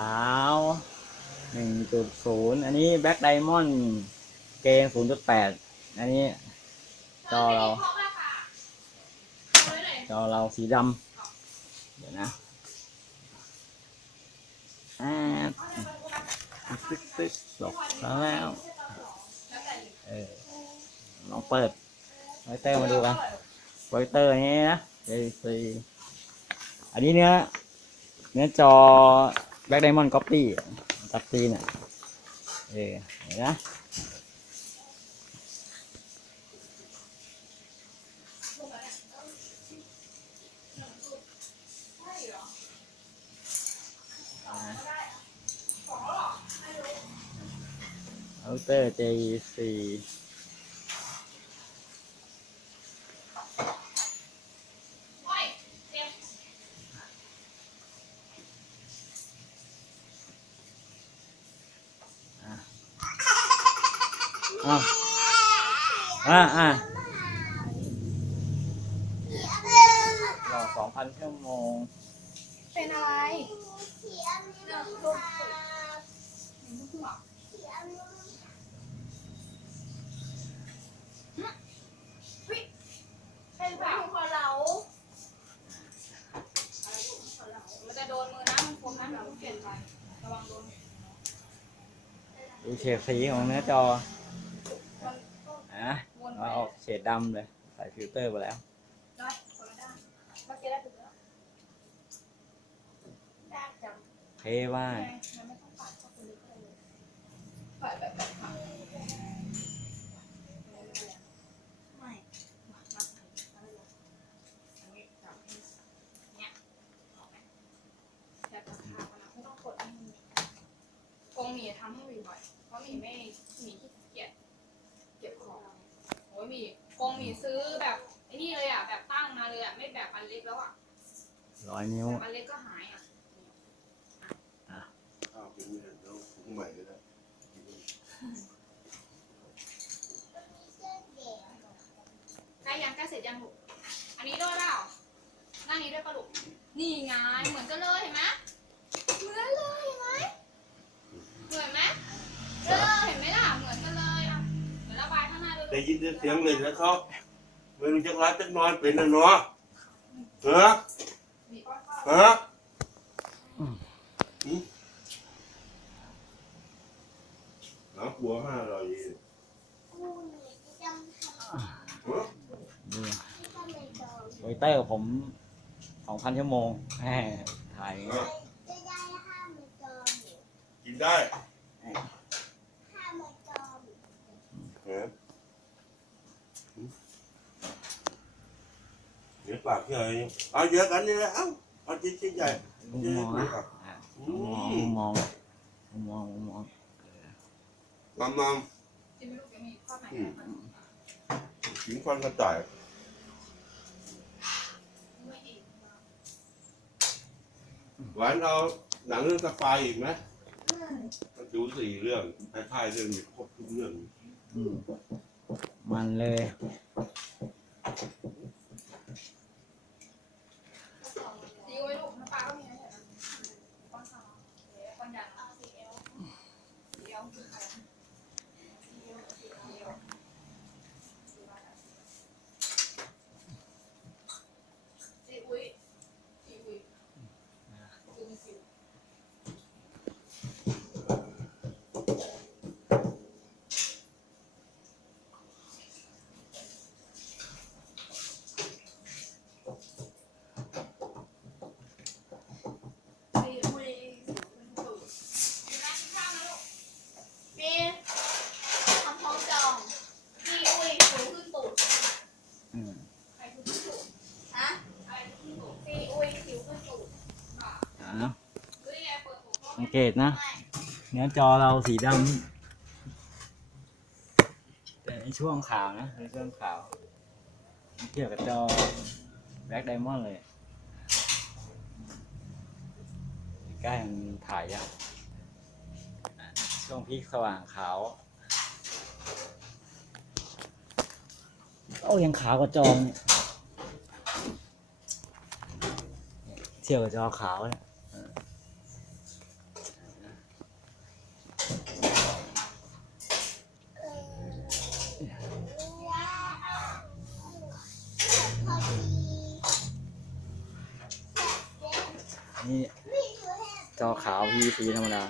าวหนึ่งจุดศูนย์อันนี้แบ็ k ไดมอนด์เกนศูนย์จุดแปดอันนี้ จอเรา จอเราสีดำเดี๋ยวนะอ่าตึ๊กตึ๊กหลบแล้วเออลองเปิดไวเตอร์มาดูกันไวเตอร์นี้นะ JC อันนี้เนื้อเนื้อจอ Black Diamond Copy ตัดซีนอะเออเห็นนะเอาเตอร์ JC อะอะอะรอสองพันชั่วโมง เป็นอะไรเป็นแบบหัวเรามันจะโดนมือนะมันคมนะเราเปลี่ยนไประวังโดนดูเฉดสีของเนื้อจออะ วนไป มาออกเฉ ดดำเลย ใส่ฟิลเตอร์ไปแล้ว ได้คนละด้านเมื่อกี้ได้ถึงแล้วยากจังเทว่าไงมันไม่ต้องปัดเข้าไปลึกเลยปัดแบบแบบผักไม่นับอะไรหรออันนี้จับเนี่ยออกไหมแต่ตัดขาดนไม่ต้องกดให้มันกงหมีทำให้บ่อยเพราะหมีไม่หมีขี้เกียจเก็บของโอ้ยหมี งหมีซื้อแบบไอ้นี่เลยอะแบบตั้งมาเลยอะไม่แบบอันเล็กแล้วอะร้อยนิ้ว แบบอันเล็กก็หายอะข้าวกินเนี่ยเราปรุงใหม่ก็ได้ใกล้ยังใกล้เสร็จยังลูกอันนี้ด้วยเปล่าหน้านี้ด้วยปะลูกนี่ไงเหมือนกันเลยเห็นไหม ได้ลูกยินเสียงเลยนะเขาไม่รู้จะรับจะนอนเป็นนะเนาะเฮ้อบีบก้อนเฮ้อน้ำปัวห้าร้อยยี่เฮ้อดูไวเตอร์ผมสองพันชั่วโมงแหมถ่ายอย่างเงี้ยกินได้เฮ้อเดี๋ยว ปากเฉยเอาเยอะกันนี่แหละเอ้าเอาชิ้นใหญ่มุมมองนะอะมุมมองมุมมองมุมมองมัมมัมจิ้มลูกยังมีข้อไหนกินฟันกระต่ายไม่อีกหวานเอาหนังเรื่องสปายอีกไหมดูสี่เรื่องคล้ายๆเรื่องนี้ครบทุกเรื่องอืมมันเลย ดีไว้ลูกน้ำปลาก็มีนะเห็นไหมก้อนขาวก้อนใหญ่สีเอลสีเอลคือใครสีเอลสีเอลสีอุ้ยสีอุ้ยสีมีสิว มีอุ้ยมีร้านกินข้าวนะลูกมีทำท้องจองมีอุ้ยหูขึ้นตูด อืม ใครคือขึ้นตูดฮะอะไรคือขึ้นตูดมีอุ้ยผิวขึ้นตูด อะสังเกตนะ เนื้อจอเราสีดำแต่ในช่วงขาวนะในช่วงขาวเกี่ยวกับจอแบ็ k ไดมอนด์เลยใกล้มันถ่ายยากอะช่วงพีคสว่างขาวโอ้ยังขาวกว่าจอเนี่ยเที่ยบกับจอขาวเนี่ยี่จอขาวพีซีธรรมดา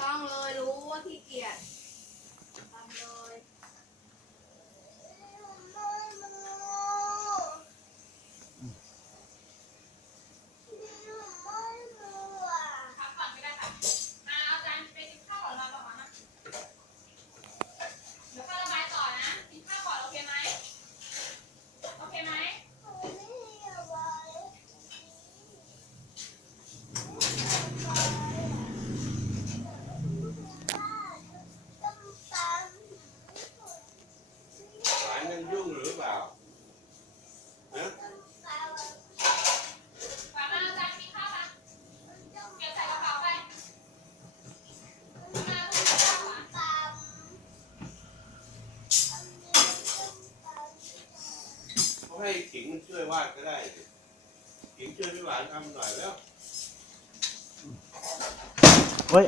ต้องเลยรู้ว่าขี้เกียจทำเลย ให้ขิงช่วยวาดก็ได้ขิงช่วยพี่หวานทำหน่อยแล้ว เฮ้ย